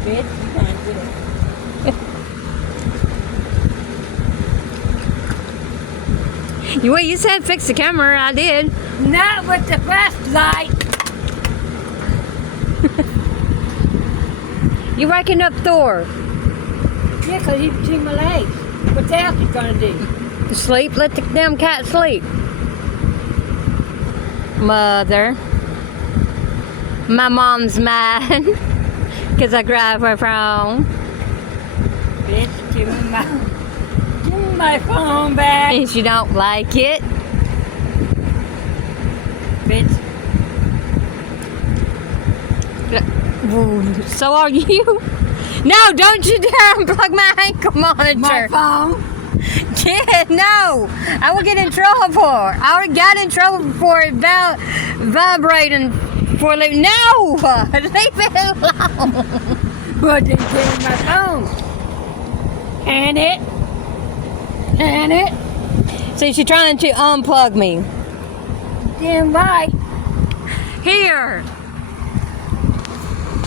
Bitch, you can't get it. Well, you said fix the camera. I did. Not with the flashlight. You waking up Thor. Yeah, because he can see my legs. What else he gonna do? Sleep. Let the damn cat sleep. Mother. My mom's mad because I grabbed her phone. Bitch, give me my phone back. And she don't like it. Bitch. So are you? No, don't you dare unplug my ankle monitor. My phone. Kid, no. I will get in trouble. I already got in trouble for it vibrating for leaving. No! Leave it alone. But they gave me my phone. And it. And it. See, she's trying to unplug me. Damn right. Here.